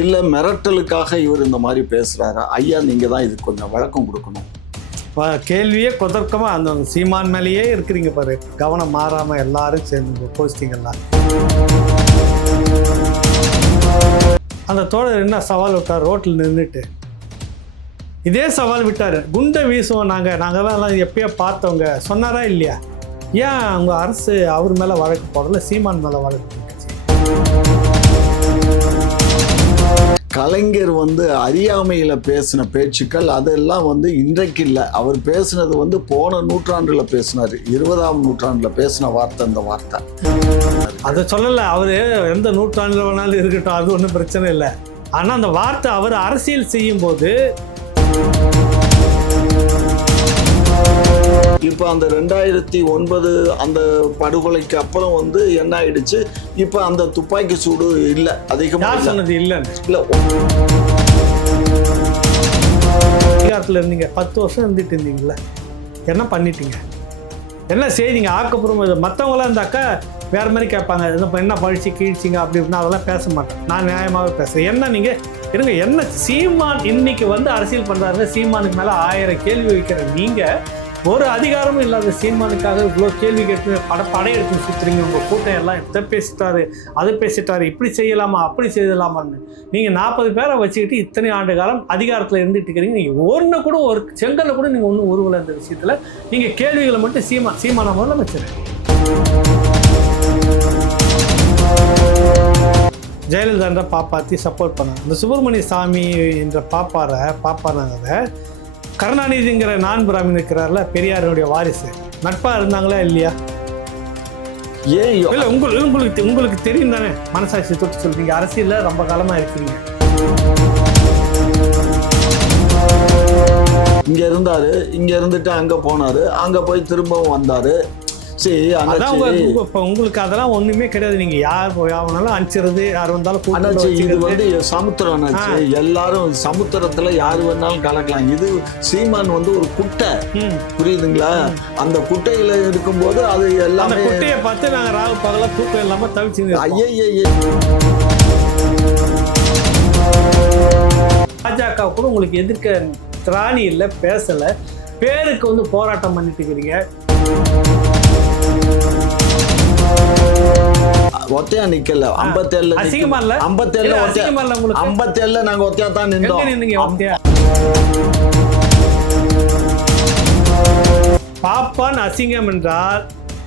இல்லை மிரட்டலுக்காக இவர் இந்த மாதிரி பேசுகிறாரா? ஐயா நீங்கள் தான் இதுக்கு கொஞ்சம் விளக்கம் கொடுக்கணும். கேள்வியே கொதர்க்கமாக அந்த சீமான் மேலேயே இருக்கிறீங்க பாரு, கவனம் மாறாமல் எல்லாரும் சேர்ந்து போஸ்டிங்கெல்லாம். அந்த தோழர் என்ன சவால் விட்டார் ரோட்டில் நின்றுட்டு? இதே சவால் விட்டார், குண்டை வீசுவோம் நாங்கள்லாம் எப்பயோ பார்த்தவங்க சொன்னாரா இல்லையா? ஏன் அவங்க அரசு அவர் மேலே வழக்கு போடல, சீமான் மேலே வழக்கு போட்டுச்சு? கலைஞர் அறியாமையில் பேசின பேச்சுக்கள் அதெல்லாம் இன்றைக்கு இல்லை. அவர் பேசினது போன நூற்றாண்டில் பேசினார், 20ஆம் நூற்றாண்டில் பேசின வார்த்தை அந்த வார்த்தை. அதை சொல்லலை அவர், எந்த நூற்றாண்டில் வேணாலும் இருக்கட்டும், அது ஒன்றும் பிரச்சனை இல்லை. ஆனால் அந்த வார்த்தை அவர் அரசியல் செய்யும்போது இப்போ அந்த 2009 அந்த படுகொலைக்கு அப்புறம் என்ன ஆயிடுச்சு, இப்போ அந்த துப்பாக்கி சூடு இல்லை, அதிகமாக சொன்னது இல்லை. அதிகாரத்தில் இருந்தீங்க, 10 வருஷம் இருந்துட்டு இருந்தீங்களே, என்ன பண்ணிட்டீங்க, என்ன செய்தீங்க? ஆக்கப்பூர்வம் மற்றவங்களாம் இருந்தாக்கா வேறு மாதிரி கேட்பாங்க, என்ன பழிச்சு கீழ்ச்சிங்க அப்படி இப்படின்னா அதெல்லாம் பேச மாட்டேன். நான் நியாயமாகவே பேசுகிறேன். என்ன நீங்கள் இருங்க, என்ன சீமான் இன்னைக்கு அரசியல் பண்ணுறாருங்க, சீமானுக்கு மேலே 1000 கேள்வி வைக்கிற நீங்கள் ஒரு அதிகாரமும் இல்லாத சீமானுக்காக இவ்வளோ கேள்வி கேட்டு படையெடுத்து சுற்றுறீங்க. உங்கள் கூட்டம் எல்லாம் இதை பேசிட்டாரு, அதை பேசிட்டாரு, இப்படி செய்யலாமா அப்படி செய்யலாமான்னு நீங்கள் 40 பேரை வச்சுக்கிட்டு இத்தனை ஆண்டு காலம் அதிகாரத்தில் இருந்துட்டு இருக்கிறீங்க. நீங்கள் ஒன்று கூட ஒரு செங்கல்ல கூட நீங்கள் ஒன்றும் உருவலை. இந்த விஷயத்தில் நீங்கள் கேள்விகளை மட்டும் சீமான முதலமைச்சர் ஜெயலலிதா பாப்பாத்தி சப்போர்ட் பண்ணாங்க. இந்த சுப்பிரமணிய சாமி என்ற பாப்பானாங்க கருணாநிதிங்கிற நான் பிராமின் இருக்கிறார்ல, பெரியாருடைய வாரிசு, நட்பா இருந்தாங்களா இல்லையா? ஏன் இல்லை உங்களுக்கு தெரியும் தானே, மனசாட்சி தொட்டு சொல்றீங்க, அரசியல்ல ரொம்ப காலமா இருக்கிறீங்க. இங்க இருந்தாரு, இங்க இருந்துட்டு அங்க போனாரு, அங்க போய் திரும்பவும் வந்தாரு. சரி, உங்களுக்கு அதெல்லாம் ஒண்ணுமே கிடையாது. நீங்க யார் யாருனாலும் அனுப்பிச்சிருது, யார் வந்தாலும் இது சமுத்திரம். எல்லாரும் சமுத்திரத்துல யாரு வேணாலும் கலக்கலாம். இது சீமான் ஒரு குட்டை, புரியுதுங்களா? அந்த குட்டையில இருக்கும்போது அது எல்லாமே குட்டையை பார்த்து நாங்க ராகு பகல தூக்கம் இல்லாம தவிச்சு. பாஜக கூட உங்களுக்கு எதிர்க்க திராணி இல்லை, பேசல, பேருக்கு போராட்டம் பண்ணிட்டு இருக்கிறீங்க. ஒத்தையா நிக்கல, 57 அசிங்கமா இல்ல, 57 நாங்க ஒத்தையா தான் நின்றோம். பாப்பான் அசிங்கம் என்றால்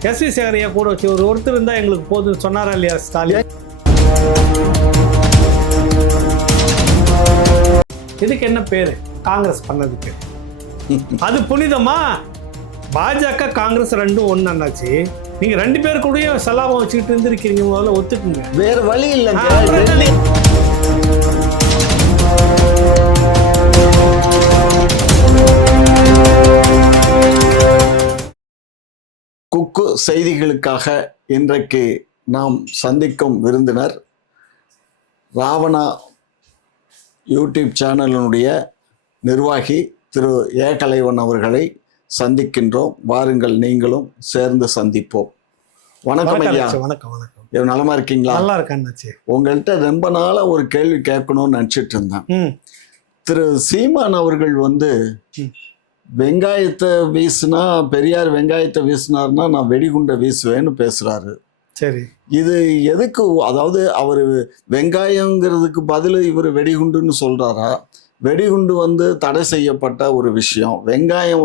எஸ்.வி. சேகரையா கூட வச்சு ஒருத்தர் இருந்தா எங்களுக்கு போதும் சொன்னாரா இல்லையா ஸ்டாலின்? இதுக்கு என்ன பேரு? காங்கிரஸ் பண்ணதுக்கு அது புனிதமா? பாஜக காங்கிரஸ் ரெண்டும் ஒண்ணு அண்ணாச்சு. நீங்க 2 பேர் கூட சலாபம் வச்சுக்கிட்டு இருந்திருக்கீங்க, முதல்ல ஒத்துக்குங்க. வேற வழி இல்லை. குக்கு செய்திகளுக்காக இன்றைக்கு நாம் சந்திக்கும் விருந்தினர் ராவணா யூடியூப் சேனலினுடைய நிர்வாகி திரு ஏ. கலைவன் அவர்களை சந்திக்கின்றோம். வாருங்கள், நீங்களும் சேர்ந்து சந்திப்போம். வணக்கம் ஐயா. வணக்கம். வணக்கம். நலமா இருக்கீங்களா? நல்லா இருக்கேன். உங்கள்கிட்ட ரொம்ப நாளா ஒரு கேள்வி கேட்கணும்னு நினைச்சிட்டு இருந்தேன். திரு சீமான் அவர்கள் வெங்காயத்தை வீசினா, பெரியார் வெங்காயத்தை வீசினார்னா நான் வெடிகுண்டை வீசுவேன்னு பேசுறாரு. சரி, இது எதுக்கு? அதாவது அவர் வெங்காயங்கிறதுக்கு பதில் இவர் வெடிகுண்டுன்னு சொல்றாரா? வெடிகுண்டு தடை செய்யப்பட்ட ஒரு விஷயம், வெங்காயம்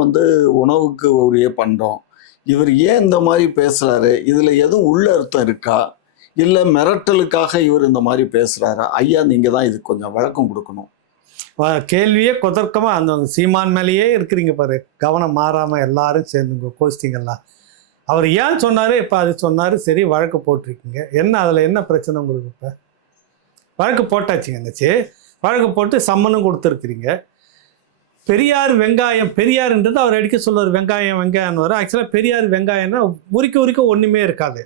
உணவுக்கு உரிய பண்டம். இவர் ஏன் இந்த மாதிரி பேசுறாரு? இதுல எதுவும் உள்ள அர்த்தம் இருக்கா, இல்லை மிரட்டலுக்காக இவர் இந்த மாதிரி பேசுறாரா? ஐயா நீங்க தான் இதுக்கு கொஞ்சம் விளக்கம் கொடுக்கணும். கேள்வியே கொதர்க்கமா அந்த சீமான் மேலேயே இருக்கிறீங்க பாரு, கவனம் மாறாம எல்லாரும் சேர்ந்து போஸ்டிங்கெல்லாம். அவர் ஏன் சொன்னாரு, இப்போ அது சொன்னாரு, சரி வழக்கு போட்டிருக்கீங்க, என்ன அதுல என்ன பிரச்சனை உங்களுக்கு? இப்போ வழக்கு போட்டாச்சுங்க, என்னாச்சு? வழக்கு போட்டு சம்மனும் கொடுத்துருக்குறீங்க. பெரியார் வெங்காயம், பெரியார்ன்றது அவர் அடிக்க சொல்லுவார், வெங்காயம் வரும். ஆக்சுவலாக பெரியார் வெங்காயம்னா உரிக்க ஒன்றுமே இருக்காது.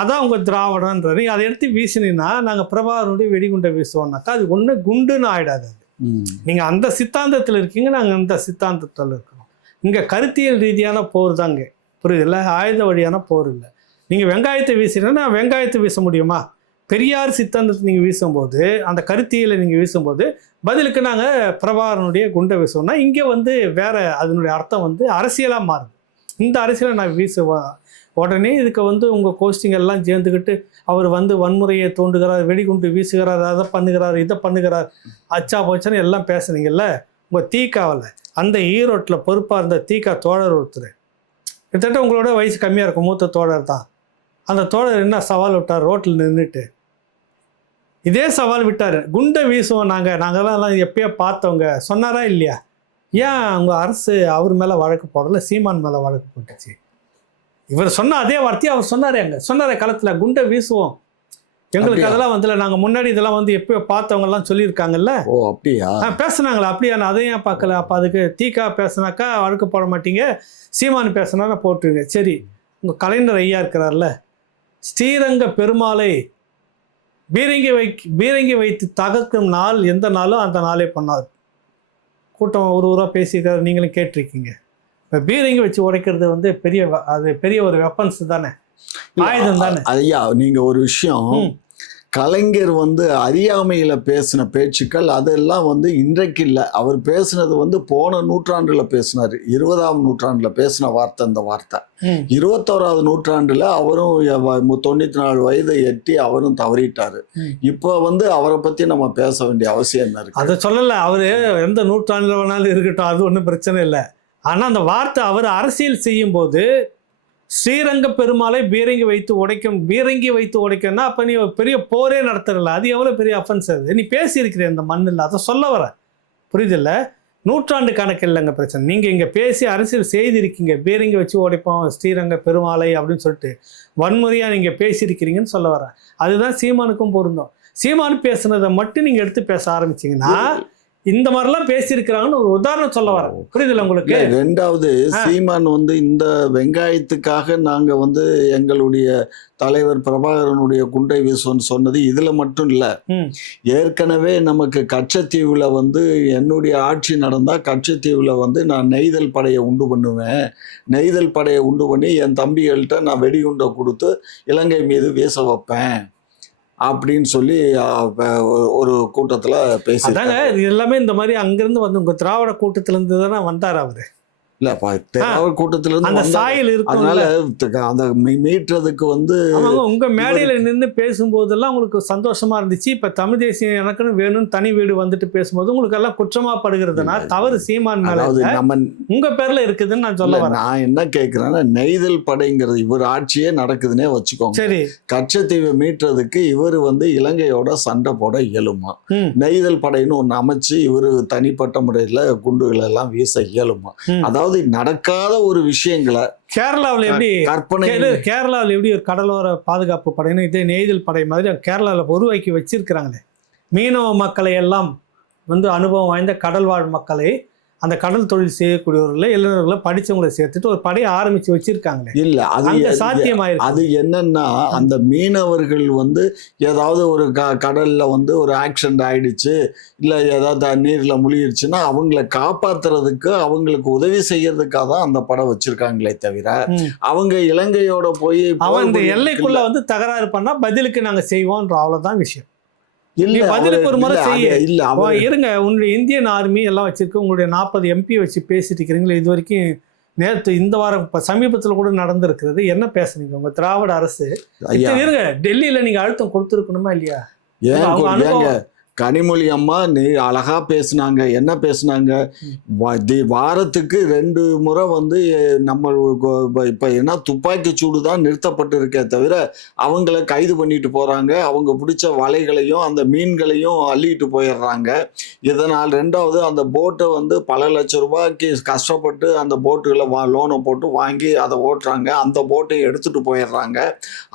அதான் உங்கள் திராவிடன்றாரு. அதை எடுத்து வீசினீங்கன்னா நாங்கள் பிரபாகரனுடைய வெடிகுண்டை வீசுவோம்னாக்கா அது ஒன்று குண்டுன்னு ஆகிடாது. நீங்கள் அந்த சித்தாந்தத்தில் இருக்கீங்க, நாங்கள் அந்த சித்தாந்தத்தில் இருக்கிறோம். இங்கே கருத்தியல் ரீதியான போர் தாங்க, புரியுதில்ல? ஆயுத வழியான போர் இல்லை. நீங்கள் வெங்காயத்தை வீசினீங்கன்னா வெங்காயத்தை வீச முடியுமா? பெரியார் சித்தாந்தத்தை நீங்கள் வீசும்போது, அந்த கருத்தியலை நீங்கள் வீசும்போது, பதிலுக்கு நாங்கள் பிரபாகரனுடைய குண்டை வீசுவோம்னா, இங்கே வந்து வேற அதனுடைய அர்த்தம் வந்து அரசியலாக மாறுது. இந்த அரசியலை நான் வீசுவேன். உடனே இதுக்கு வந்து உங்கள் கோஸ்டிங் எல்லாம் சேர்ந்துக்கிட்டு அவர் வந்து வன்முறையை தூண்டுகிறார், வெடிகுண்டு வீசுகிறார், அதை பண்ணுகிறார், இதை பண்ணுகிறார், அச்சா போச்சுன்னு எல்லாம் பேசுனீங்கல்ல. உங்கள் தீக்காவில் அந்த ஈரோட்டில் பொறுப்பாக இருந்த தீக்கா தோழர் ஒருத்தர், கிட்டத்தட்ட உங்களோட வயசு கம்மியாக இருக்கும், மூத்த தோழர் தான். அந்த தோழர் என்ன சவால் விட்டார் ரோட்டில் நின்றுட்டு? இதே சவால் விட்டார், குண்டை வீசுவோம் நாங்கள்லாம் எப்பயோ பார்த்தவங்க சொன்னாரா இல்லையா? ஏன் உங்கள் அரசு அவர் மேலே வழக்கு போடல, சீமான் மேலே வழக்கு போட்டுச்சு? இவர் சொன்ன அதே வார்த்தையை அவர் சொன்னாரே, சொன்னாரே களத்தில் குண்டை வீசுவோம், எங்களுக்கு அதெல்லாம் வந்துல, நாங்கள் முன்னாடி இதெல்லாம் வந்து எப்பயோ பார்த்தவங்கலாம் சொல்லியிருக்காங்கல்ல. ஓ அப்படியா? பேசுனாங்களா? அப்படியா? நான் அதையும் ஏன் பார்க்கல? அப்போ அதுக்கு தீக்கா பேசுனாக்கா வழக்கு போட மாட்டீங்க, சீமான் பேசுனா போட்டுருங்க. சரி, உங்கள் கலைஞர் ஐயா இருக்கிறார்ல, ஸ்ரீரங்க பெருமாளை பீரங்கி வைத்து தகர்க்கும் நாள் எந்த நாளும் அந்த நாளே பண்ணார். கூட்டம் ஒரு ஊராக பேசியிருக்காரு, நீங்களும் கேட்டிருக்கீங்க. இப்போ பீரங்கி வச்சு உடைக்கிறது வந்து பெரிய ஒரு வெப்பன்ஸ் தானே, ஆயுதம் தானே. ஐயா நீங்க ஒரு விஷயம், கலைஞர் வந்து அறியாமையில பேசின பேச்சுக்கள் அதெல்லாம் வந்து இன்றைக்கு இல்லை. அவர் பேசினது வந்து போன நூற்றாண்டுல பேசினார், 20ஆம் நூற்றாண்டுல பேசின வார்த்தை இந்த வார்த்தை. 21ஆவது நூற்றாண்டுல அவரும் 94 வயதை எட்டி அவரும் தவறிட்டாரு. இப்போ வந்து அவரை பத்தி நம்ம பேச வேண்டிய அவசியம் என்ன இருக்கு? அதை சொல்லலை, அவரு எந்த நூற்றாண்டுல வேணாலும் இருக்கட்டும், அது ஒன்றும் பிரச்சனை இல்லை. ஆனா அந்த வார்த்தை அவர் அரசியல் செய்யும் போது ஸ்ரீரங்க பெருமாளை பீரங்கி வைத்து உடைக்கணும்னா அப்போ நீ பெரிய போரே நடத்துறல, அது எவ்வளோ பெரிய அஃபென்ஸ் அது. நீ பேசியிருக்கிற இந்த மண்ணில், அதை சொல்ல வர புரியுதில்ல? நூற்றாண்டு கணக்கு இல்லைங்க பிரச்சனை. நீங்கள் இங்கே பேசி அரசியல் செய்திருக்கீங்க, பீரங்கி வச்சு உடைப்போம் ஸ்ரீரங்க பெருமாளை அப்படின்னு சொல்லிட்டு வன்முறையாக நீங்கள் பேசியிருக்கிறீங்கன்னு சொல்ல வரேன். அதுதான் சீமானுக்கும் பொருந்தும். சீமானு பேசுனதை மட்டும் நீங்கள் எடுத்து பேச ஆரம்பிச்சிங்கன்னா இந்த மாதிரிலாம் பேசியிருக்கிறாங்கன்னு ஒரு உதாரணம் சொல்ல வர, புரியுதுல்ல உங்களுக்கு? ரெண்டாவது, சீமான் வந்து இந்த வெங்காயத்துக்காக நாங்க வந்து எங்களுடைய தலைவர் பிரபாகரனுடைய குண்டை வீசுன்னு சொன்னது இதுல மட்டும் இல்ல. ஏற்கனவே நமக்கு கச்சத்தீவுல வந்து என்னுடைய ஆட்சி நடந்தா கச்சத்தீவுல வந்து நான் நெய்தல் படையை உண்டு பண்ணுவேன், நெய்தல் படையை உண்டு பண்ணி என் தம்பிகள்கிட்ட நான் வெடிகுண்டை கொடுத்து இலங்கை மீது வீச வைப்பேன் அப்படின்னு சொல்லி ஒரு கூட்டத்துல பேசிட்டாங்க. இது எல்லாமே இந்த மாதிரி அங்கிருந்து வந்து உங்க திராவிட கூட்டத்துல இருந்து தானே வந்தார் அவரு. இல்ல திராவிட கூட்டத்துல இருந்து அந்த சாயல் இருக்கும். அதனால அந்த மீட்டுறதுக்கு வந்து உங்க மேடையில நின்று பேசும்போதெல்லாம் உங்களுக்கு சந்தோஷமா இருந்துச்சு. இப்ப தமிழ் தேசியம் எனக்குன்னு வேணும்னு தனி வீடு வந்துட்டு பேசும்போது உங்களுக்கு எல்லாம் குற்றமா படுகிறதுனா தவறு சீமான் மேல நம்ம உங்க பேர்ல இருக்குதுன்னு நான் சொல்ல வரேன். நான் என்ன கேட்கிறேன்னா, நெய்தல் படைங்கிறது இவர் ஆட்சியே நடக்குதுன்னே வச்சுக்கோங்க. சரி, கச்சத்தீவை மீட்டுறதுக்கு இவர் வந்து இலங்கையோட சண்டை போட இயலுமா? நெய்தல் படைன்னு ஒண்ணு அமைச்சு இவரு தனிப்பட்ட முறையில குண்டுகள் எல்லாம் வீச இயலுமா? அதாவது நடக்காத ஒரு விஷயங்களை கேரளாவில் எப்படி கேரளாவில் எப்படி ஒரு கடலோர பாதுகாப்பு படைன்னு இதே நெய்தல் படை மாதிரி கேரளாவில் உருவாக்கி வச்சிருக்கிறாங்களே. மீனவ மக்களை எல்லாம் வந்து அனுபவம் வாய்ந்த கடல்வாழ் மக்களை, அந்த கடல் தொழில் செய்யக்கூடியவர்களை இளைஞர்களை படிச்சவங்களை சேர்த்துட்டு ஒரு படையை ஆரம்பிச்சு வச்சிருக்காங்களே. இல்ல அது சாத்தியமாயிருக்கு. அது என்னன்னா, அந்த மீனவர்கள் வந்து ஏதாவது ஒரு கடல்ல வந்து ஒரு ஆக்சிடென்ட் ஆயிடுச்சு, இல்ல ஏதாவது நீர்ல முழுகிடுச்சுன்னா அவங்கள காப்பாத்துறதுக்கு அவங்களுக்கு உதவி செய்யறதுக்காக தான் அந்த படம் வச்சிருக்காங்களே தவிர அவங்க இலங்கையோட போய் இந்த எல்லைக்குள்ள வந்து தகராறு பண்ணா பதிலுக்கு நாங்க செய்வோம்ன்ற அவ்வளவுதான் விஷயம். பதிலுக்கு ஒரு முறை இருங்க. உங்களுடைய இந்தியன் ஆர்மி எல்லாம் வச்சிருக்கு, உங்களுடைய 40 MP வச்சு பேசிட்டு இருக்கிறீங்களா? இது வரைக்கும் நேற்று இந்த வாரம் சமீபத்தில் கூட நடந்திருக்கிறது. என்ன பேசுனீங்க? உங்க திராவிட அரசு இருங்க, டெல்லியில நீங்க அழுத்தம் கொடுத்துருக்கணுமா இல்லையா? கனிமொழி அம்மா நீ அழகா பேசுனாங்க. என்ன பேசுனாங்க? வாரத்துக்கு 2 முறை வந்து நம்ம இப்ப என்ன துப்பாக்கி சூடு தான் நிறுத்தப்பட்டு இருக்கே தவிர அவங்கள கைது பண்ணிட்டு போறாங்க, அவங்க பிடிச்ச வலைகளையும் அந்த மீன்களையும் அள்ளிட்டு போயிடுறாங்க. இதனால் ரெண்டாவது, அந்த போட்டை வந்து பல லட்சம் ரூபாய்க்கு கஷ்டப்பட்டு அந்த போட்டுகளை லோனை போட்டு வாங்கி அதை ஓட்டுறாங்க, அந்த போட்டை எடுத்துட்டு போயிடுறாங்க.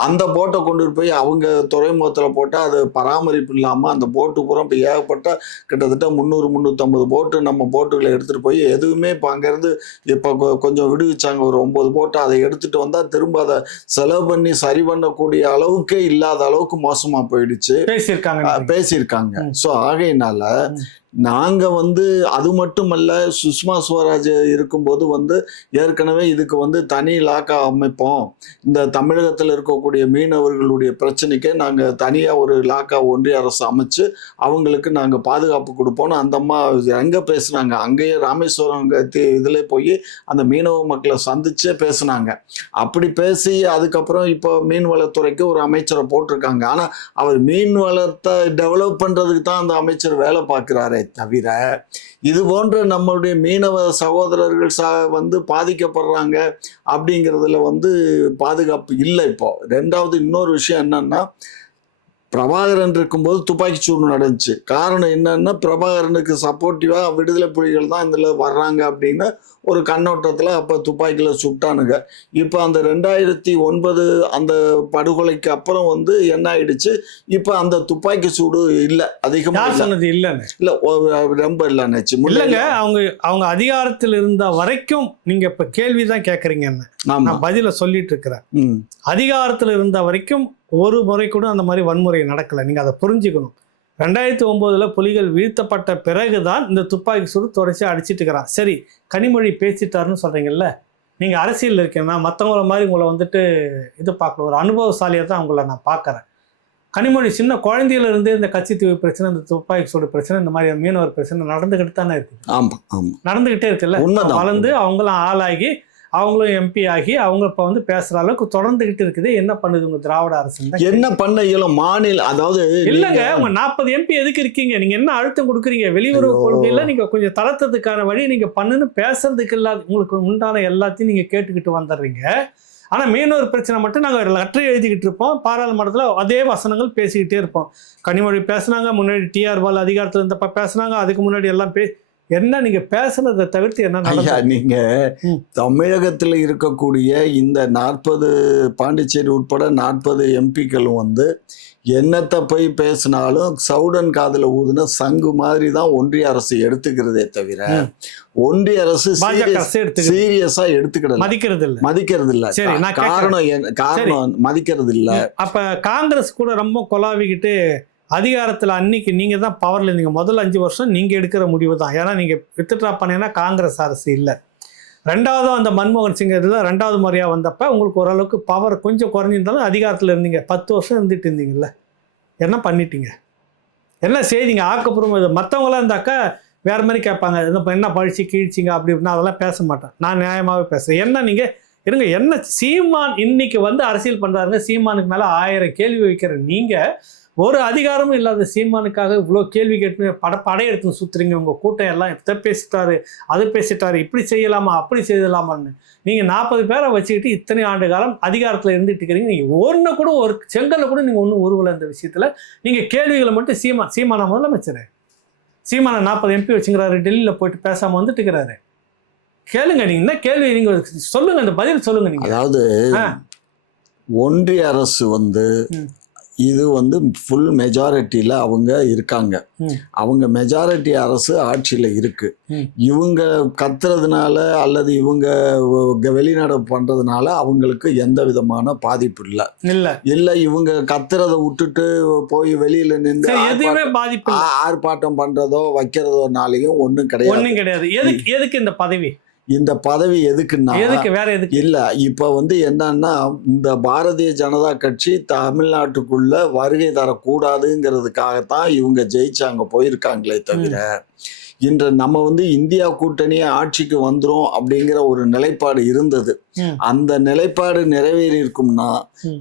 அந்த போட்டை கொண்டு போய் அவங்க துறைமுகத்தில் போட்டு அது பராமரிப்பு இல்லாமல் அந்த போட்டு இப்போ ஏகப்பட்ட கிட்டத்தட்ட 300-350 போட்டு நம்ம போட்டுகளை எடுத்துட்டு போய் எதுவுமே இப்போ அங்கேருந்து இப்போ கொஞ்சம் விடுவிச்சாங்க, ஒரு 9 போட்டு. அதை எடுத்துட்டு வந்தால் திரும்ப அதை செலவு பண்ணி சரி பண்ணக்கூடிய அளவுக்கே இல்லாத அளவுக்கு மோசமாக போயிடுச்சு பேசியிருக்காங்க. ஸோ ஆகையினால நாங்க வந்து அது மட்டுமல்ல, சுஷ்மா ஸ்வராஜ் இருக்கும்போது வந்து ஏற்கனவே இதுக்கு வந்து தனி இலாக்கா அமைப்போம். இந்த தமிழகத்தில் இருக்கக்கூடிய மீனவர்களுடைய பிரச்சனைக்கு நாங்க தனியா ஒரு இலாக்கா ஒன்றிய அரசு அமைச்சு அவங்களுக்கு நாங்க பாதுகாப்பு கொடுப்போம்னு அந்த அம்மா எங்க பேசுனாங்க. அங்கேயே ராமேஸ்வரம் இதுல போய் அந்த மீனவ மக்களை சந்திச்சே பேசுனாங்க. அப்படி பேசி அதுக்கப்புறம் இப்போ மீன்வளத்துறைக்கு ஒரு அமைச்சரை போட்டிருக்காங்க. ஆனா அவர் மீன் வளத்தை டெவலப் பண்றதுக்கு தான் அந்த அமைச்சர் வேலை பார்க்கிறாரே தவிர இது போன்ற நம்மளுடைய மீனவ சகோதரர்கள் வந்து பாதிக்கப்படுறாங்க அப்படிங்கிறதுல வந்து பாதுகாப்பு இல்லை. இப்போ ரெண்டாவது இன்னொரு விஷயம் என்னன்னா, பிரபாகரன் இருக்கும்போது துப்பாக்கிச்சூடு நடந்துச்சு. காரணம் என்னன்னா, பிரபாகரனுக்கு சப்போர்ட்டிவா விடுதலை புலிகள் தான் இதுல வர்றாங்க அப்படின்னு ஒரு கண்ணோட்டத்துல அப்ப துப்பாக்கியில சுட்டானுங்க. இப்ப அந்த 2009 அந்த படுகொலைக்கு அப்புறம் வந்து என்ன ஆயிடுச்சு, இப்ப அந்த துப்பாக்கி சூடு இல்ல, அதிகமா இல்ல, ரொம்ப இல்ல நச்சு இல்லைங்க. அவங்க அதிகாரத்தில் இருந்த வரைக்கும் நீங்க இப்ப கேள்விதான் கேக்குறீங்க, என்ன நான் பதில சொல்லிட்டு இருக்கிறேன். அதிகாரத்தில் இருந்த வரைக்கும் ஒரு முறை கூட அந்த மாதிரி வன்முறை நடக்கல. நீங்க அதை புரிஞ்சுக்கணும். 2009 புலிகள் வீழ்த்தப்பட்ட பிறகுதான் இந்த துப்பாக்கி சூடு தொடர்ச்சி அடிச்சிட்டு இருக்கிறான். சரி, கனிமொழி பேசிட்டாருன்னு சொல்றீங்கல்ல, நீங்க அரசியல் இருக்கேன்னா மற்றவங்கள மாதிரி உங்களை வந்துட்டு இது பார்க்கல, ஒரு அனுபவசாலியாக தான் உங்களை நான் பார்க்குறேன். கனிமொழி சின்ன குழந்தையில இருந்தே இந்த கட்சித்தீவு பிரச்சனை, இந்த துப்பாக்கி சூடு பிரச்சனை, இந்த மாதிரி மீனவர் பிரச்சனை நடந்துகிட்டு தானே இருக்கு. நடந்துகிட்டே இருக்குல்ல. வளர்ந்து அவங்களும் ஆளாகி அவங்களும் எம்பி ஆகி அவங்க இப்ப வந்து பேசுற அளவுக்கு தொடர்ந்துகிட்டு இருக்குது. என்ன பண்ணுது உங்க திராவிட அரசு? என்ன பண்ண இயலும் மாநில, அதாவது இல்லங்க, உங்க 40 எம்பி எதுக்கு இருக்கீங்க? நீங்க என்ன அழுத்தம் கொடுக்குறீங்க? வெளியுறவு கொள்கையில நீங்க கொஞ்சம் தளர்த்ததுக்கான வழி நீங்க பண்ணுன்னு பேசுறதுக்கு இல்லாத உங்களுக்கு உண்டான எல்லாத்தையும் நீங்க கேட்டுக்கிட்டு வந்துடுறீங்க. ஆனா மீனவர் பிரச்சனை மட்டும் நாங்க லெட்டர் எழுதிக்கிட்டு இருப்போம், பாராளுமன்றத்துல அதே வசனங்கள் பேசிக்கிட்டே இருப்போம். கனிமொழி பேசுனாங்க, முன்னாடி டிஆர் பால் அதிகாரத்துல இருந்தப்ப பேசுனாங்க, அதுக்கு முன்னாடி எல்லாம் என்ன நீங்க பேசுனதை தவிர்த்து என்ன? நீங்க தமிழகத்தில் இருக்கக்கூடிய இந்த 40 பாண்டிச்சேரி உட்பட 40 எம்பிக்களும் வந்து என்னத்தை போய் பேசினாலும் சவுடன் காதுல ஊதுன சங்கு மாதிரி தான் ஒன்றிய அரசு எடுத்துக்கிறதே தவிர ஒன்றிய அரசு சீரியஸா மதிக்கிறது இல்ல. காரணம் மதிக்கிறது இல்ல. அப்ப காங்கிரஸ் கூட ரொம்ப கொலாவிக்கிட்டு அதிகாரத்தில் அன்னைக்கு நீங்கள் தான் பவரில் இருந்தீங்க. முதல் 5 வருஷம் நீங்கள் எடுக்கிற முடிவு தான். ஏன்னா நீங்கள் வித்ட்ரா பண்ணீங்கன்னா காங்கிரஸ் அரசு இல்லை. ரெண்டாவதும் அந்த மன்மோகன் சிங் இதில் 2வது முறையாக வந்தப்போ உங்களுக்கு ஓரளவுக்கு பவர் கொஞ்சம் குறைஞ்சிருந்தாலும் அதிகாரத்தில் இருந்தீங்க. 10 வருஷம் இருந்துட்டு இருந்தீங்கல்ல, என்ன பண்ணிட்டீங்க? என்ன செய்தீங்க? ஆக்கப்பூர்வம். இது மற்றவங்களாம் இருந்தாக்கா வேறு மாதிரி கேட்பாங்க, என்ன பழிச்சு கீழ்ச்சிங்க அப்படி இப்படின்னா அதெல்லாம் பேச மாட்டேன். நான் நியாயமாகவே பேசுகிறேன். என்ன நீங்கள் இருங்க, என்ன சீமான் இன்னைக்கு வந்து அரசியல் பண்ணுறாருங்க, சீமானுக்கு மேலே 1000 கேள்வி வைக்கிற நீங்கள் ஒரு அதிகாரமும் இல்லாத சீமானுக்காக இவ்வளோ கேள்வி கேட்டு படையெடுத்து சுத்துறீங்க. உங்கள் கூட்டம் எல்லாம் எதை பேசிட்டாரு, அது பேசிட்டாரு, இப்படி செய்யலாமா அப்படி செய்யலாமான்னு நீங்கள் 40 பேரை வச்சுக்கிட்டு இத்தனை ஆண்டு காலம் அதிகாரத்தில் இருந்துட்டு இருக்கிறீங்க. நீங்கள் ஒன்று கூட ஒரு செங்கல்ல கூட நீங்கள் ஒன்றும் உருவலை. இந்த விஷயத்தில் நீங்கள் கேள்விகளை மட்டும் சீமானா முதலமைச்சர் சீமானை 40 எம்பி வச்சுக்கிறாரு, டெல்லியில் போயிட்டு பேசாமல் வந்துட்டு இருக்கிறாரு. கேளுங்க, நீங்கள் என்ன கேள்வி நீங்கள் சொல்லுங்க, அந்த பதில் சொல்லுங்க. நீங்கள் அதாவது ஒன்றிய அரசு வந்து இது வந்து ஃபுல் மெஜாரிட்டியில் அவங்க இருக்காங்க. அவங்க மெஜாரிட்டி அரசு ஆட்சியில் இருக்கு. இவங்க கத்துறதுனால அல்லது இவங்க வெளிநடை பண்றதுனால அவங்களுக்கு எந்த விதமான பாதிப்பு இல்லை. இவங்க கத்துறதை விட்டுட்டு போய் வெளியில நின்று ஆர்ப்பாட்டம் பண்றதோ வைக்கிறதோனாலையும் ஒன்றும் கிடையாது. எதுக்கு இந்த பதவி? இந்த பதவி எதுக்குன்னா இல்ல, இப்ப வந்து என்னன்னா இந்த பாரதிய ஜனதா கட்சி தமிழ்நாட்டுக்குள்ள வருகை தரக்கூடாதுங்கிறதுக்காகத்தான் இவங்க ஜெயிச்சாங்க போயிருக்காங்களே தவிர இன்று நம்ம வந்து இந்தியா கூட்டணியே ஆட்சிக்கு வந்துரும் அப்படிங்கிற ஒரு நிலைப்பாடு இருந்தது. அந்த நிலைப்பாடு நிறைவேறி இருக்கும்னா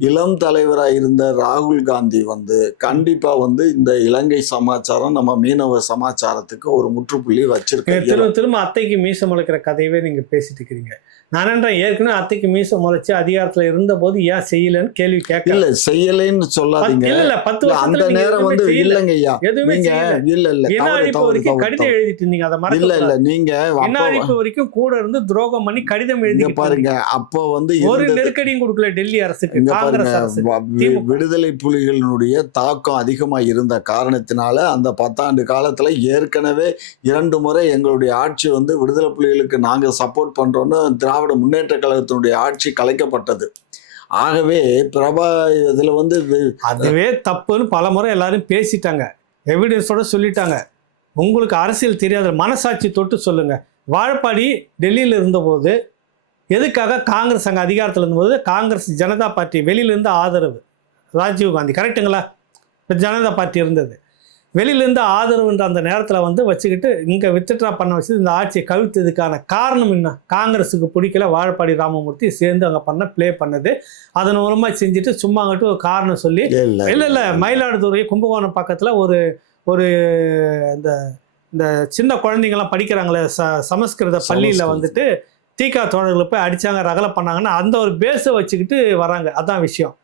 இளம் தலைவராக இருந்த ராகுல் காந்தி வந்து கண்டிப்பா வந்து இந்த இலங்கை சமாச்சாரம் நம்ம மீனவ சமாச்சாரத்துக்கு ஒரு முற்றுப்புள்ளி வச்சிருக்கேன். திரும்ப அத்தைக்கு மீச முளைக்கிற கதையவே நீங்க பேசிட்டு இருக்கிறீங்க. நான் ஏற்கனவே அத்தைக்கு மீச முளைச்சு அதிகாரத்துல இருந்த போது ஏன் செய்யலன்னு கேள்வி கேட்க. இல்ல செய்யலைன்னு சொல்லாதீங்க. இல்ல 10 அந்த நேரம் வந்து இல்லைங்க ஐயா, கடிதம் எழுதிட்டு இருந்தீங்க. அதை மறக்கல. இல்ல நீங்க அழைப்பு வரைக்கும் கூட இருந்து துரோகம் பண்ணி கடிதம் எழுதி பாருங்க. அப்போ வந்து ஒரு நெருக்கடியும் கொடுக்கல டெல்லி அரசுக்கு. விடுதலை புலிகளினுடைய தாக்கம் அதிகமா இருந்த காரணத்தினால அந்த 10 ஆண்டு காலத்துல ஏற்கனவே 2 முறை எங்களுடைய ஆட்சி வந்து விடுதலை புலிகளுக்கு நாங்க சப்போர்ட் பண்றோம்னு திராவிட முன்னேற்ற கழகத்தினுடைய ஆட்சி கலைக்கப்பட்டது. ஆகவே இதுல வந்து அதுவே தப்புன்னு பல முறை எல்லாரும் பேசிட்டாங்க, எவிடன்ஸோட சொல்லிட்டாங்க. உங்களுக்கு அரசியல் தெரியாத மனசாட்சி தொட்டு சொல்லுங்க. வாழப்பாடி டெல்லியில் இருந்தபோது எதுக்காக காங்கிரஸ் அங்கே அதிகாரத்தில் இருந்தபோது காங்கிரஸ் ஜனதா பார்ட்டி வெளியிலேருந்து ஆதரவு, ராஜீவ் காந்தி கரெக்டுங்களா, இப்போ ஜனதா பார்ட்டி இருந்தது, வெளியிலேருந்து ஆதரவுன்ற அந்த நேரத்தில் வந்து வச்சுக்கிட்டு இங்கே வித்ட்ரா பண்ண வச்சு இந்த ஆட்சியை கவிழ்த்ததுக்கான காரணம் என்ன? காங்கிரஸுக்கு பிடிக்கல, வாழப்பாடி ராமமூர்த்தி சேர்ந்து அங்கே ப்ளே பண்ணது. அதன் மூலமாக செஞ்சுட்டு சும்மா அங்கிட்டு ஒரு காரணம் சொல்லி இல்லை மயிலாடுதுறை கும்பகோணம் பக்கத்தில் ஒரு இந்த இந்த சின்ன குழந்தைங்கள்லாம் படிக்கிறாங்களே சமஸ்கிருத பள்ளியில் வந்துட்டு தீகா தோழர்களை போய் அடித்தாங்க, ரகலை பண்ணாங்கன்னா அந்த ஒரு பேஸை வச்சுக்கிட்டு வராங்க. அதான் விஷயம்.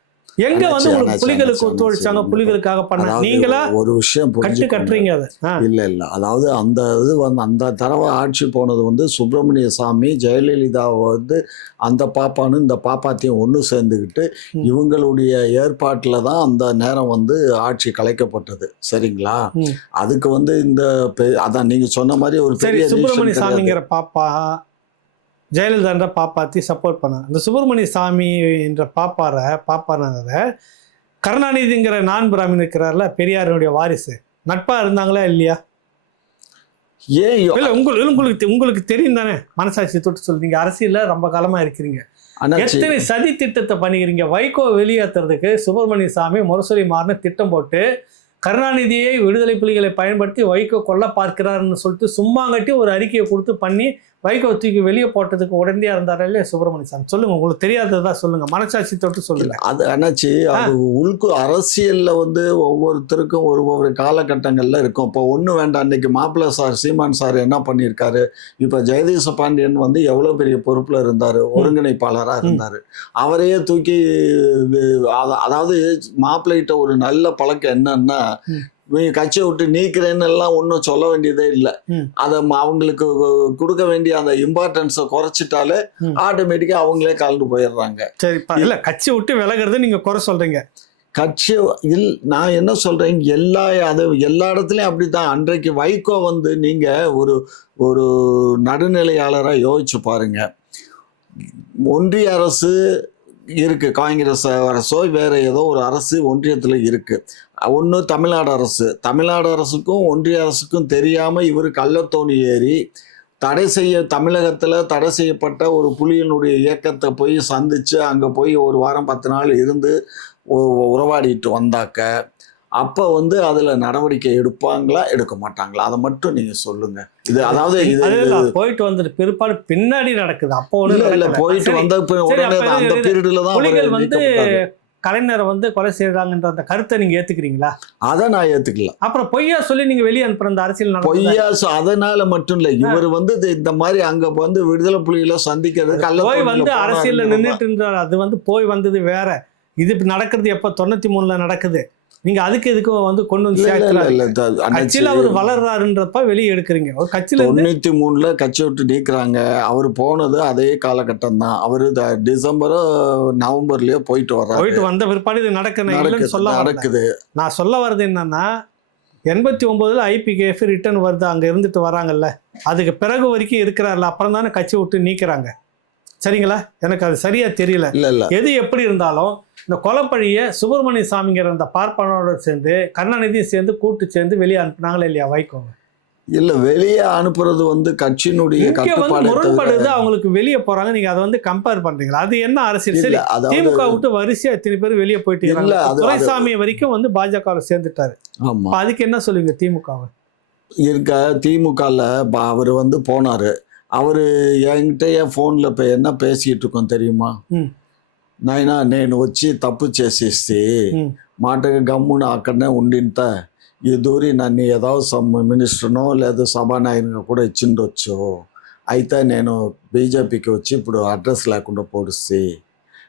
எங்க வந்து உங்களுக்கு புலிகளுக்கு ஒத்துழைச்சாங்க, புலிகளுக்காக பண்ண நீங்களா ஒரு விஷயம் கட்டுறீங்க அதை? இல்ல அதாவது அந்த இது வந்து அந்த தடவை ஆட்சி போனது வந்து சுப்பிரமணிய சாமி ஜெயலலிதாவை வந்து அந்த பாப்பான்னு இந்த பாப்பாத்தையும் ஒன்று சேர்ந்துக்கிட்டு இவங்களுடைய ஏற்பாட்டில் தான் அந்த நேரம் வந்து ஆட்சி கலைக்கப்பட்டது. சரிங்களா? அதுக்கு வந்து இந்த அதான் நீங்க சொன்ன மாதிரி ஒரு பெரிய சுப்பிரமணிய சாமிங்கிற பாப்பா ஜெயலலிதா பாப்பாத்தி சப்போர்ட் பண்ணாங்க. இந்த சுப்பிரமணிய சாமி என்ற பாப்பானதை கருணாநிதிங்கிற நான் பிராமின் இருக்கிறார்ல, பெரியாருடைய வாரிசு, நட்பா இருந்தாங்களா இல்லையா? ஏன் இல்லை உங்களுக்கு தெரியும் தானே, மனசாட்சி தொட்டு சொல்றீங்க, அரசியல்ல ரொம்ப காலமா இருக்கிறீங்க, எத்தனை சதி திட்டத்தை பண்ணிக்கிறீங்க. வைகோ வெளியேற்றுறதுக்கு சுப்பிரமணிய சாமி முரசொலி மாறின திட்டம் போட்டு கருணாநிதியை விடுதலை புலிகளை பயன்படுத்தி வைகோ கொல்ல பார்க்கிறாருன்னு சொல்லிட்டு சும்மாங்கட்டி ஒரு அறிக்கையை கொடுத்து பண்ணி வைகோ தூக்கி வெளியே போட்டதுக்கு உடனடியா இருந்தாரு இல்லையா சுப்பிரமணிய சாமி? சொல்லுங்க, உங்களுக்கு தெரியாததா சொல்லுங்க, மனசாட்சி தொட்டு சொல்லுங்க. அது என்னாச்சு, அது அரசியல்ல வந்து ஒவ்வொருத்தருக்கும் ஒரு காலகட்டங்கள்ல இருக்கும். இப்போ ஒண்ணு வேண்டாம், இன்னைக்கு மாப்பிள்ளை சார் சீமான் சார் என்ன பண்ணியிருக்காரு, இப்ப ஜெயதீச பாண்டியன் வந்து எவ்வளவு பெரிய பொறுப்புல இருந்தாரு, ஒருங்கிணைப்பாளராக இருந்தாரு. அவரையே தூக்கி அதாவது மாப்பிள்ளைகிட்ட ஒரு நல்ல பழக்கம் என்னன்னா, கட்சியை விட்டு நீக்கிறேன்னு எல்லாம் ஒன்றும் சொல்ல வேண்டியதே இல்லை. அதை அவங்களுக்கு கொடுக்க வேண்டிய அந்த இம்பார்ட்டன்ஸை குறைச்சிட்டாலே ஆட்டோமேட்டிக்கா அவங்களே கலந்து போயிடுறாங்க. சரி, இல்ல கட்சியை விட்டு விலகிறது நீங்க குறை சொல்றீங்க. கட்சி நான் என்ன சொல்றேன், எல்லா இடத்துலயும் அப்படித்தான். அன்றைக்கு வைகோ வந்து நீங்க ஒரு நடுநிலையாளராக யோசிச்சு பாருங்க. ஒன்றிய அரசு இருக்கு, காங்கிரஸ் அரசோ வேற ஏதோ ஒரு அரசு ஒன்றியத்தில் இருக்கு. ஒன்று தமிழ்நாடு அரசுக்கும் ஒன்றிய அரசுக்கும் தெரியாம இவர் கள்ளத்தோணி ஏறி தமிழகத்தில் தடை செய்யப்பட்ட ஒரு புலியினுடைய இயக்கத்தை போய் சந்திச்சு அங்கே போய் ஒரு வாரம் 10 நாள் இருந்து உறவாடிட்டு வந்தாக்க அப்போ வந்து அதில் நடவடிக்கை எடுப்பாங்களா எடுக்க மாட்டாங்களா, அதை மட்டும் நீங்கள் சொல்லுங்க. இது அதாவது போயிட்டு வந்துட்டு பிற்பாடு பின்னாடி நடக்குது. அப்போ இல்லை போயிட்டு வந்த உடனே அந்த பீரியட்ல தான் வந்து கலைஞரை வந்து கொலை செய்யறாங்கன்ற அந்த கருத்தை நீங்க ஏத்துக்கிறீங்களா? அதை நான் ஏத்துக்கல. அப்புறம் பொய்யா சொல்லி நீங்க வெளியே அனுப்புற அந்த அரசியல் பொய்யா, அதனால மட்டும் இல்ல, இவர் வந்து இந்த மாதிரி அங்க வந்து விடுதலை புலிகளை சந்திக்கிறது போய் வந்து அரசியல்ல நின்றுட்டு இருந்தார். அது வந்து போய் வந்தது வேற, இது நடக்கிறது எப்ப 93ல நடக்குது. நீங்க அதுக்கு இதுக்கும் வந்து கொண்டு வந்து கட்சியில அவர் வளர்றாருன்றப்ப வெளியே எடுக்கிறீங்க. ஒரு கட்சியில 93ல கட்சி விட்டு நீக்கிறாங்க. அவர் போனது அதே காலகட்டம் தான். அவரு டிசம்பரோ நவம்பர்லயோ போயிட்டு வந்த பிற்பாடு இது நடக்குது. நான் சொல்ல வர்றது என்னன்னா, 89ல் IPKF ரிட்டர்ன் வருது, அங்க இருந்துட்டு வராங்கல்ல, அதுக்கு பிறகு வரைக்கும் இருக்கிறார்ல, அப்புறம் தானே கட்சி விட்டு நீக்கிறாங்க. சரிங்களா? எனக்கு அது சரியா தெரியல. எது எப்படி இருந்தாலும் இந்த கொலைப்பழியை சுப்பிரமணிய சாமிங்கிற அந்த பார்ப்பனோட சேர்ந்து கருணாநிதியும் சேர்ந்து கூட்டு சேர்ந்து வெளியே அனுப்புனாங்களே இல்லையா வைகோங்க? இல்ல, வெளியே அனுப்புறது வந்து கட்சியினுடைய முரண்படுது. அவங்களுக்கு வெளியே போறாங்க, நீங்க அதை வந்து கம்பேர் பண்றீங்களா? அது என்ன அரசியல்? சரி, திமுக விட்டு வரிசையா இத்தனை பேர் வெளியே போயிட்டு துரைசாமி வரைக்கும் வந்து பாஜக சேர்ந்துட்டாரு. அதுக்கு என்ன சொல்லுவீங்க திமுகவை? திமுகல அவர் வந்து போனாரு. அவரு என்கிட்ட ఫోన్లో என்ன பேசிட்டு இருக்கோம் தெரியுமா? నాయనా నేను వచ్చి తప్పు చేసేసి మాటగా గమ్మున అక్కడనే ఉండింత ఈ దూరి నన్ను ఏదో మినిస్టర్నో లేదా సభానాయకునిగా కూడా ఇచ్చిండొచ్చు. అయితే నేను బీజేపీకి వచ్చి ఇప్పుడు అడ్రస్ లేకుండా పొడిచి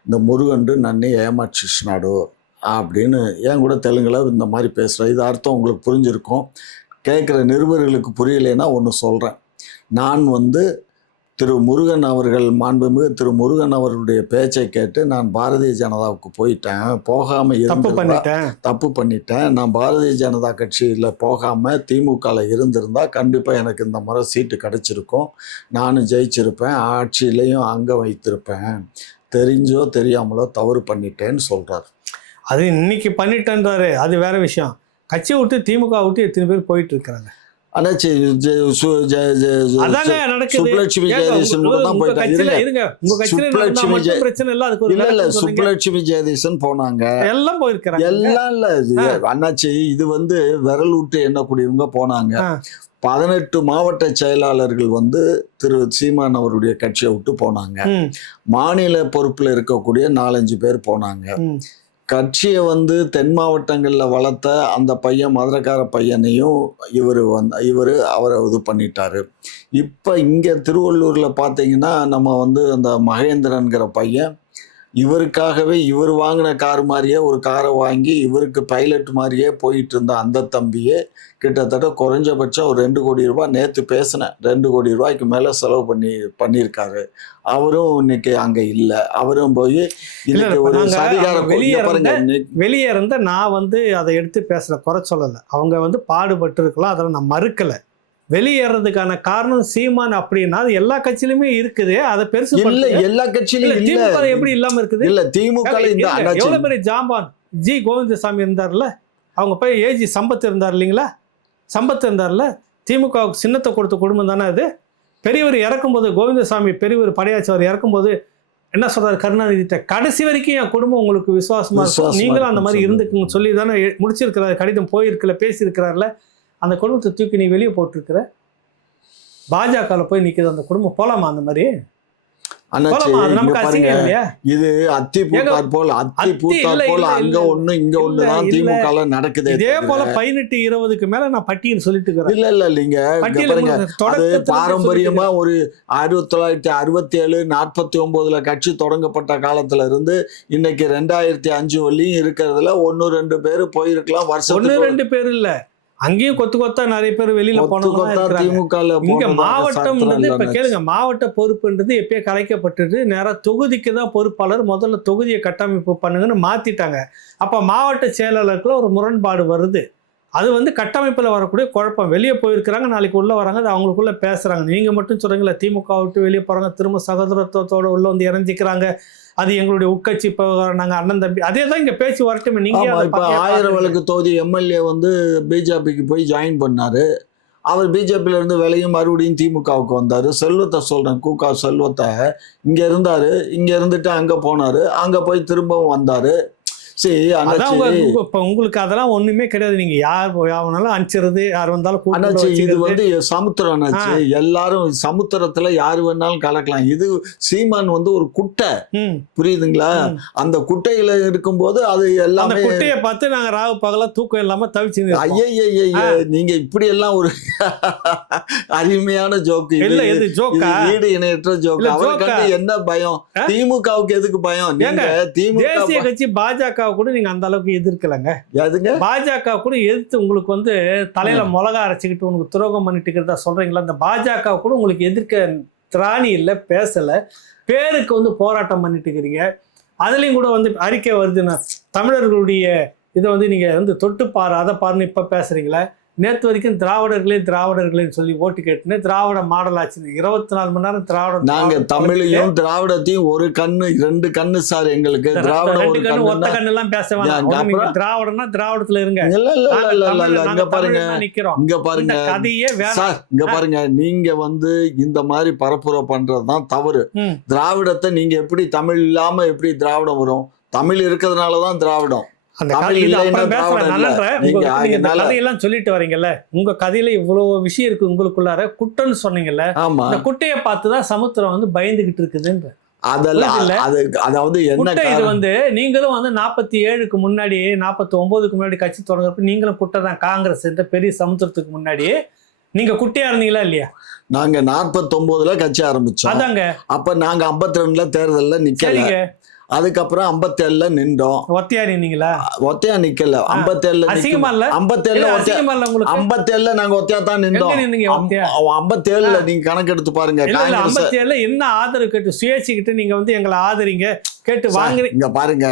இந்த முருகன் நன்னை ஏமாற்றினாடு அப்படின்னு ஏன் கூட தெலுங்குல இந்த மாதிரி பேசுகிறேன். இது அர்த்தம் உங்களுக்கு புரிஞ்சிருக்கும். கேட்குற நிருபர்களுக்கு புரியலைன்னா ஒன்று சொல்கிறேன். நான் வந்து மாண்புமிகு திரு முருகன் அவர்களுடைய பேச்சை கேட்டு நான் பாரதிய ஜனதாவுக்கு போயிட்டேன். போகாமல் தப்பு பண்ணிட்டேன். நான் பாரதிய ஜனதா கட்சியில் போகாமல் திமுகவில் இருந்திருந்தால் கண்டிப்பாக எனக்கு இந்த முறை சீட்டு கிடச்சிருக்கும். நானும் ஜெயிச்சிருப்பேன், ஆட்சியிலையும் அங்கே வைத்திருப்பேன். தெரிஞ்சோ தெரியாமலோ தவறு பண்ணிட்டேன்னு சொல்கிறார். அது இன்னைக்கு பண்ணிட்டேன்றாரு, அது வேற விஷயம். கட்சி விட்டு திமுக விட்டு எத்தனை பேர் போயிட்டு இருக்கிறாங்க. அண்ணாச்சி அதாங்க நடக்குது. சுப்புலட்சுமி ஏங்க, ஜெயதீசன் கூட தான் உங்க போயிட்டாங்க. கட்சியில இருங்க. இருங்க, உங்க கட்சியில நடந்தா சுப்புலட்சுமி மட்டும் பிரச்சனை இல்ல, அதுக்கு ஒரு இல்ல இல்ல விளக்கம் சொல்றீங்க. சுப்புலட்சுமி ஜெயதீசன் போனாங்க. எல்லாம் போயிருக்கிறாங்க. எல்லாம் இல்ல அண்ணாச்சி, இது வந்து விரல் விட்டு எண்ணக்கூடியவங்க போனாங்க. 18 மாவட்ட செயலாளர்கள் வந்து திரு சீமான் அவருடைய கட்சியை விட்டு போனாங்க. மாநில பொறுப்புல இருக்கக்கூடிய 4-5 பேர் போனாங்க. கட்சியை வந்து தென் மாவட்டங்களில் வளர்த்த அந்த பையன், மதுரக்கார பையனையும் இவர் அவரை இது பண்ணிட்டாரு. இப்போ இங்கே திருவள்ளூரில் பார்த்தீங்கன்னா நம்ம வந்து அந்த மகேந்திரன்கிற பையன் இவருக்காகவே இவர் வாங்கின கார் மாதிரியே ஒரு காரை வாங்கி இவருக்கு பைலட் மாதிரியே போயிட்டு இருந்த அந்த தம்பியே கிட்டத்தட்ட குறைஞ்சபட்சம் ஒரு 2 கோடி ரூபாய், நேற்று பேசினேன், 2 கோடி ரூபாய்க்கு மேலே செலவு பண்ணியிருக்காரு. அவரும் இன்னைக்கு அங்கே இல்லை. அவரும் போய் இன்னைக்கு ஒரு வெளியே இருந்த நான் வந்து அதை எடுத்து பேசல, குறை சொல்லலை. அவங்க வந்து பாடுபட்டு இருக்கலாம், அதில் நான் மறுக்கலை. வெளியேறதுக்கான காரணம் சீமான் அப்படின்னா அது எல்லா கட்சியிலுமே இருக்குது. அதை பெருசு இல்ல, எல்லா கட்சியிலும் திமுக எப்படி இல்லாம இருக்குது? இல்ல, திமுக எவ்வளவு பெரிய ஜாம்பான் ஜி கோவிந்தசாமி இருந்தார்ல, அவங்க போய் ஏஜி சம்பத் இருந்தார் இல்லைங்களா, சம்பத் இருந்தார்ல, திமுக சின்னத்தை கொடுத்த குடும்பம் தானே அது. பெரியவர் இறக்கும்போது, கோவிந்தசாமி பெரியவர் படையாச்சவர் இறக்கும்போது என்ன சொல்றாரு கருணாநிதிட்ட, கடைசி வரைக்கும் என் குடும்பம் உங்களுக்கு விசுவாசமா இருக்கும், நீங்களும் அந்த மாதிரி இருந்துக்குங்க சொல்லி தானே முடிச்சிருக்கிறாரு. கடிதம் போயிருக்கல, பேசியிருக்கிறார்ல. அந்த குடும்பத்தை தூக்கி நீ வெளியே போட்டிருக்கிற, பாஜகவில் போய் நிற்கிது அந்த குடும்பம். போலாமா அந்த மாதிரி? இது அத்தி பூத்தார் போல் அங்க ஒண்ணு இங்க ஒண்ணுதான் திமுக நடக்குது. இதே போல 18-20க்கு மேல நான் பட்டியல் சொல்லிட்டு இருக்கிறேன். இல்ல இல்ல இல்லைங்க, பாரம்பரியமா ஒரு 1967 49 கட்சி தொடங்கப்பட்ட காலத்துல இருந்து இன்னைக்கு 2005 வரையும் இருக்கிறதுல 1-2 பேரு போயிருக்கலாம். வருஷம் 1-2 பேர் இல்ல, அங்கேயும் கொத்தா நிறைய பேர் வெளியில போனவங்க. இங்க மாவட்டம்ன்றது இப்ப கேளுங்க, மாவட்ட பொறுப்புன்றது எப்பயே கலைக்கப்பட்டது. நேரா தொகுதிக்கு தான் பொறுப்பாளர், முதல்ல தொகுதியை கட்டமைப்பு பண்ணுங்கன்னு மாத்திட்டாங்க. அப்ப மாவட்ட செயலாளருக்குள்ள ஒரு முரண்பாடு வருது. அது வந்து கட்டமைப்புல வரக்கூடிய குழப்பம். வெளியே போயிருக்கிறாங்க, நாளைக்கு உள்ள வராங்க, அது அவங்களுக்குள்ள பேசுறாங்க. நீங்க மட்டும் சொல்றீங்களா திமுக விட்டு வெளியே போறாங்க, திரும்ப சகோதரத்துவத்தோட உள்ள வந்து இறஞ்சிக்கிறாங்க, அது எங்களுடைய உட்கட்சி, இப்போ நாங்க அண்ணன் தம்பி, அதே தான் இங்க பேச்சு வரட்டுமே. நீங்க இப்ப 1000 விளக்கு தொகுதி எம்எல்ஏ வந்து பிஜேபிக்கு போய் ஜாயின் பண்ணாரு. அவர் பிஜேபியில இருந்து விலையும் மறுபடியும் திமுகவுக்கு வந்தாரு. செல்வத்தை சொல்றேன், கூகா செல்வத்தை இங்க இருந்தாரு, இங்க இருந்துட்டு அங்க போனாரு, அங்க போய் திரும்பவும் வந்தாரு. சரி, இப்ப உங்களுக்கு அதெல்லாம் ஒண்ணுமே கிடையாது. நீங்க யார் யாருனாலும் அனுப்பிச்சிருது, யார் வந்தாலும் இது வந்து சமுத்திரம். எல்லாரும் சமுத்திரத்துல யாரு வேணாலும் கலக்கலாம். இது சீமான் வந்து ஒரு குட்டை, புரியுதுங்களா? அந்த குட்டையில இருக்கும்போது அது எல்லாமே குட்டையை பார்த்து நாங்க ராவு பகலா தூக்கம் இல்லாம தவிச்சு. ஐயா, நீங்க இப்படி எல்லாம் ஒரு அருமையான ஜோக்கு இல்ல, இது ஜோக்கா? ஈடு இணையற்ற ஜோக்கு. அவருக்கு என்ன பயம்? திமுகவுக்கு எதுக்கு பயம்? நீங்க திமுக தேசிய கட்சி பாஜக கூட நீங்க அந்த அளவுக்கு எதிர்க்கலங்க. பாஜக கூட எதிர்த்து உங்களுக்கு வந்து தலையில மிளகா அரைச்சிக்கிட்டு உங்களுக்கு துரோகம் பண்ணிட்டு இருக்கிறதா சொல்றீங்களா? அந்த பாஜக கூட உங்களுக்கு எதிர்க்க திராணி இல்லை, பேசல. பேருக்கு வந்து போராட்டம் பண்ணிட்டு இருக்கிறீங்க. அதுலயும் கூட வந்து அறிக்கை வருதுன்னா தமிழர்களுடைய இதை வந்து நீங்க வந்து தொட்டு பாரு, அதை பாருன்னு இப்ப பேசுறீங்களா? நேற்று வரைக்கும் திராவிடர்களேன்னு சொல்லி ஓட்டு கேட்டுன்னு திராவிட மாடல் ஆச்சு. 24 மணி நேரம் திராவிட. நாங்க தமிழையும் திராவிடத்தையும் ஒரு கண்ணு 2 கண்ணு சார் எங்களுக்கு. திராவிடம் ஒத்த கண்ணு எல்லாம் பேச வேணாம். திராவிடம்னா திராவிடத்துல இருங்க. இங்க பாருங்க, இங்க பாருங்க கதையே சார், இங்க பாருங்க, நீங்க வந்து இந்த மாதிரி பரப்புரை பண்றதுதான் தவறு. திராவிடத்தை நீங்க எப்படி தமிழ் இல்லாம எப்படி திராவிடம் வரும்? தமிழ் இருக்கிறதுனாலதான் திராவிடம். கதையெல்லாம் சொல்லிட்டு வரீங்கல்ல, உங்க கதையில இவ்வளவு விஷயம் இருக்கு உங்களுக்குள்ளார. குட்டன்னு சொன்னீங்கல்ல, அந்த குட்டையை பார்த்துதான் சமுத்திரம் வந்து பயந்துகிட்டு இருக்குதுன்ற. அதாவது இது வந்து நீங்களும் வந்து 47க்கு முன்னாடி 49க்கு முன்னாடி கட்சி தொடங்குறப்ப நீங்களும் குட்டை தான். காங்கிரஸ் இந்த பெரிய சமுத்திரத்துக்கு முன்னாடி நீங்க குட்டையா இருந்தீங்களா இல்லையா? நாங்க 49ல கட்சி ஆரம்பிச்சோம். அதாங்க. அப்ப நாங்க 52ல தேர்தல்ல நிக்கல. அதுக்கப்புறம் 57ல நின்றோம். ஒத்தையா நின்னீங்களா? ஒத்தையா நிக்கல. 57ல 57ல நாங்க ஒத்தையா தான் நின்றோம். 57ல நீங்க கணக்கு எடுத்து பாருங்க. 57ல என்ன ஆதரவு கேட்டு சுயேட்சை கிட்ட நீங்க வந்து எங்களை ஆதரிங்க கேட்டு வாங்குறீங்க பாருங்க.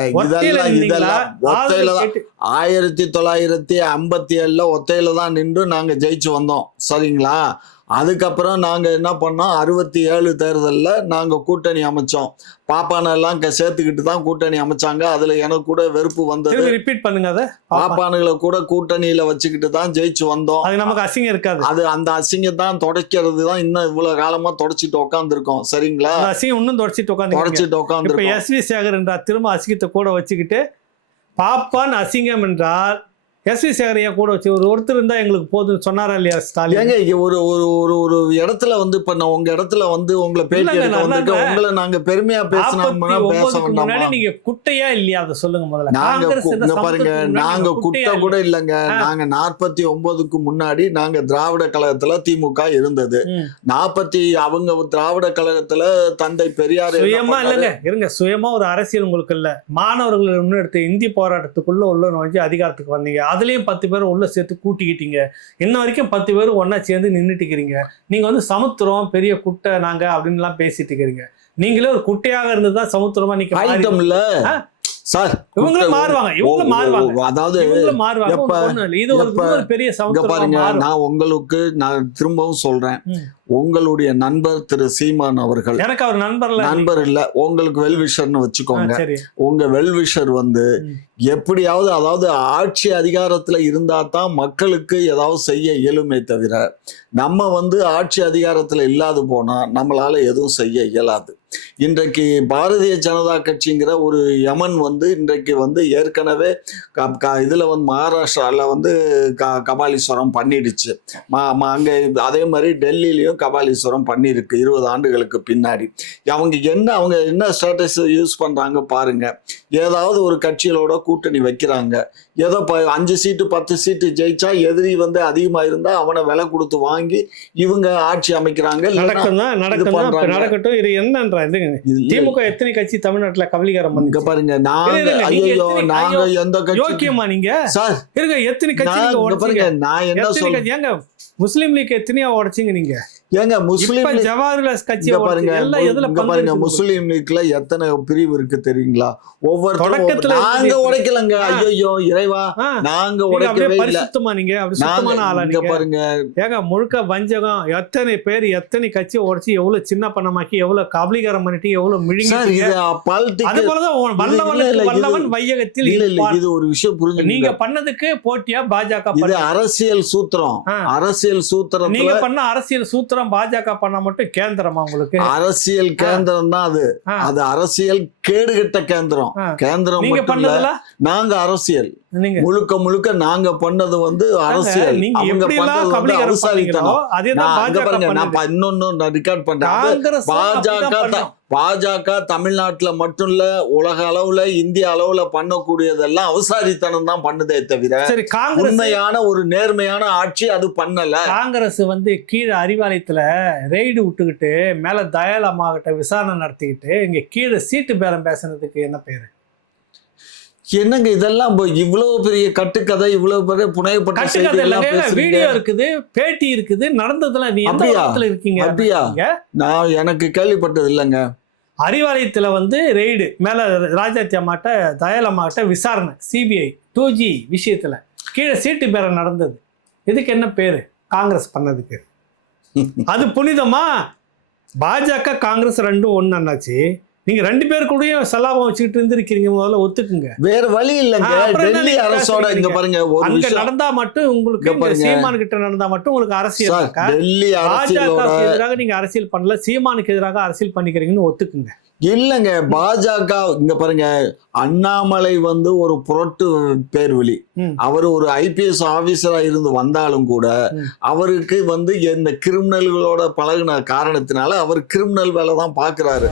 இதெல்லாம் ஒத்தையில தான் 1957ல ஒத்தையில தான் நின்று நாங்க ஜெயிச்சு வந்தோம். சரிங்களா? அதுக்கப்புறம் நாங்க என்ன பண்ணோம், 67 தேர்தல்ல நாங்க கூட்டணி அமைச்சோம். பாப்பானெல்லாம் சேர்த்துக்கிட்டு தான் கூட்டணி அமைச்சாங்க. அதுல எனக்கு கூட வெறுப்பு வந்தது. ரிப்பீட் பண்ணுங்க அதை. பாப்பானுகளை கூட கூட்டணியில வச்சுக்கிட்டு தான் ஜெயிச்சு வந்தோம். அது நமக்கு அசிங்கம் இருக்காது. அது அந்த அசிங்கம் தான் தொடக்கிறது தான் இன்னும் இவ்வளவு காலமா தொடச்சிட்டு உட்காந்துருக்கோம். சரிங்களா? அந்த அசிங்கம் இன்னும் தொடச்சிட்டு தொடச்சிட்டு இப்ப உட்காந்துருக்கோம். எஸ்.வி. சேகர் என்றால் திரும்ப அசிங்கத்தை கூட வச்சுக்கிட்டு பாப்பான் அசிங்கம் என்றால் எஸ்.வி. சேகரையா கூட வச்சு ஒருத்தர் இருந்தா எங்களுக்கு போதும் சொன்னாரா இல்லையா ஸ்டாலின்? ஏங்க ஒரு ஒரு ஒரு ஒரு இடத்துல வந்து இப்ப நான் உங்க இடத்துல வந்து உங்களை பேட்டி இல்லங்க, எடுக்க வந்திருக்கேன். உங்களை நாங்க பெருமையா பேசினா பேச 49க்கு வேண்டாமா? முன்னாடி நீங்க குட்டையா இல்லையா அதை சொல்லுங்க முதல்ல. நாங்க காங்கிரஸ் இந்த இங்க பாருங்க, சமத்துவத்துக்கு முன்னாடி நாங்க நீங்க குட்டை குட்டையா கூட இல்லைங்க. நாங்க 49க்கு முன்னாடி நாங்க திராவிட கழகத்துல திமுக இருந்தது. அவங்க திராவிட கழகத்துல தந்தை பெரியார் என்ன சுயமா பண்ணாரு? இல்லங்க இருங்க, சுயமா ஒரு அரசியல் உங்களுக்கு இல்ல. மாணவர்கள் முன்னெடுத்த இந்தி போராட்டத்துக்குள்ள உள்ள நுழைஞ்சு அதிகாரத்துக்கு வந்தீங்க. அதுலயும் 10 பேர் உள்ள சேர்த்து கூட்டிக்கிட்டீங்க. இன்ன வரைக்கும் 10 பேர் ஒன்னா சேர்ந்து நின்றுட்டு இருக்கிறீங்க. நீங்க வந்து சமுத்திரம் பெரிய குட்டை நாங்க அப்படின்னு எல்லாம் பேசிட்டு இருக்கிறீங்க. நீங்களே ஒரு குட்டையாக இருந்ததுதான் சமுத்திரமா நீங்க ஆயிட்டம் இல்ல சார். இவங்களும் மாறுவாங்க, இவங்களும் மாறுவாங்க. அதாவது இவங்களும் மாறுவாங்க. எப்ப- ஒண்ணும் இல்ல. இது ஒரு பெரிய இங்க சமுத்திரம் பாருங்க, மாறும். நான் உங்களுக்கு நான் திரும்பவும் சொல்றேன். உங்களுடைய நண்பர் திரு சீமான் அவர்கள், எனக்கு அவர் நண்பர் இல்ல, உங்களுக்கு வெல்விஷர்னு வச்சுக்கோங்க. சரி. உங்க வெல்விஷர் வந்து எப்படியாவது, அதாவது ஆட்சி அதிகாரத்துல இருந்தா தான் மக்களுக்கு ஏதாவது செய்ய இயலுமே தவிர, நம்ம வந்து ஆட்சி அதிகாரத்துல இல்லாது போனா நம்மளால எதுவும் செய்ய இயலாது. இன்றைக்கு பாரதிய ஜனதா கட்சிங்கிற ஒரு யமன் வந்து இன்றைக்கு வந்து ஏற்கனவே இதுல வந்து மகாராஷ்டிரால வந்து கபாலீஸ்வரம் பண்ணிடுச்சு. அங்க அதே மாதிரி டெல்லியிலயும் கபாலீஸ்வரம் பண்ணியிருக்கு 20 ஆண்டுகளுக்கு பின்னாடி. அவங்க என்ன ஸ்ட்ராட்டஜி யூஸ் பண்றாங்க பாருங்க. ஏதாவது ஒரு கட்சிகளோட கூட்டணி வைக்கிறாங்க. ஏதோ 5 சீட்டு 10 சீட்டு ஜெயிச்சா எதிரி வந்து அதிகமா இருந்தா அவனை விலை கொடுத்து வாங்கி இவங்க ஆட்சி அமைக்கிறாங்க. நடக்கட்டும். இது என்னன்ற திமுக எத்தனை கட்சி தமிழ்நாட்டுல கபலீகரம் பண்ணுங்க பாருங்க. நாங்க எந்த கட்சி யோக்கியமா நீங்க சார் இருங்க, எத்தனை கட்சி நான் என்ன சொல்றேன், முஸ்லீம் லீக் எத்தனையா உடைச்சிங்க நீங்க? ஏங்க முஸ்லீம் ஜவஹர்லால் கட்சி பாருங்க, முஸ்லீம் லீக்ல எத்தனை பிரிவு இருக்கு தெரியுங்களா? ஒவ்வொருத்தரும் நாங்க உடைக்கலங்க. ஐயோ இறைவா, நாங்க உடைக்கவே இல்ல. நீங்க அப்படி சுத்தமான ஆளா நீங்க? பாருங்க ஏங்க முழுக்க வஞ்சகம். எத்தனை பேர் எத்தனை கட்சி உடைச்சு எவ்வளவு சின்ன பண்ணமாக்கி எவ்வளவு கபலீகரம் பண்ணிட்டு எவ்வளவு மிழிங்க. அது போலதான் வல்லவன் வையகத்தில் இது ஒரு விஷயம் புரிஞ்சு. நீங்க பண்ணதுக்கு போட்டியா பாஜக? இது அரசியல் சூத்திரம். அரசியல் சூத்திரம். நீங்க பண்ண அரசியல் சூத்திரம் பாஜக பண்ண மட்டும் கேந்திரமா உங்களுக்கு? அரசியல் கேந்திரம் தான் அது. அது அரசியல் கேடுகட்ட கேந்திரம். கேந்திரம் நீங்க பண்ணதுல நாங்க அரசியல் முழுக்க முழுக்க நாங்க பண்ணது வந்து அரசியல். அவங்க பண்ணது வந்து அரசியல்தனம். நான் இன்னொன்னு ரெக்கார்ட் பண்றேன். பாஜக தமிழ்நாட்டுல மட்டும் இல்ல, உலக அளவுல இந்திய அளவுல பண்ணக்கூடியதெல்லாம் அவசாரித்தனம் தான் பண்ணுதே தவிர உண்மையான ஒரு நேர்மையான ஆட்சி அது பண்ணல. காங்கிரஸ் வந்து கீழே அறிவாலயத்துல ரெய்டு விட்டுக்கிட்டு மேல தயாளம்மா கிட்ட விசாரணை நடத்திக்கிட்டு இங்க கீழே சீட்டு பேரம் பேசுனதுக்கு என்ன பேரு? என்னங்க இதெல்லாம் இவ்வளவு பெரிய கட்டுக்கதை, இவ்வளவு பெரிய புனையப்பட்ட வீடியோ இருக்குது, பேட்டி இருக்குது, நடந்ததுல நீ எந்த இடத்துல இருக்கீங்க? அப்படியா? நான் எனக்கு கேள்விப்பட்டது இல்லைங்க. அறிவாலயத்துல வந்து ரெய்டு மேல ராஜாத்தி அம்மாட்ட தயாளம்மாட்ட விசாரணை, சிபிஐ 2G விஷயத்துல கீழே சீட்டு பேரம் நடந்தது. இதுக்கு என்ன பேரு? காங்கிரஸ் பண்ணதுக்கு. அது புனிதமா? பாஜக காங்கிரஸ் ரெண்டும் ஒன்னாச்சு. நீங்க 2 பேர் கூட சலாபம் வச்சுக்கிட்டு இருந்திருக்கீங்க. முதல்ல ஒத்துக்குங்க. வேற வழி இல்லைங்க. டெல்லி அரசோட இங்க பாருங்க, அங்க நடந்தா மட்டும் உங்களுக்கு, சீமான் கிட்ட நடந்தா மட்டும் உங்களுக்கு அரசியல். டெல்லி பாஜகவுக்கு எதிராக நீங்க அரசியல் பண்ணல, சீமானுக்கு எதிராக அரசியல் பண்ணிக்கிறீங்கன்னு ஒத்துக்குங்க. இல்லங்க, பாஜக இங்க பாருங்க, அண்ணாமலை வந்து ஒரு புரட்டு பேர்வழி. அவர் ஒரு IPS ஆபீசரா இருந்து வந்தாலும் கூட அவருக்கு வந்து இந்த கிரிமினல்களோட பழகின காரணத்தினால அவர் கிரிமினல் வேலை தான் பாக்குறாரு.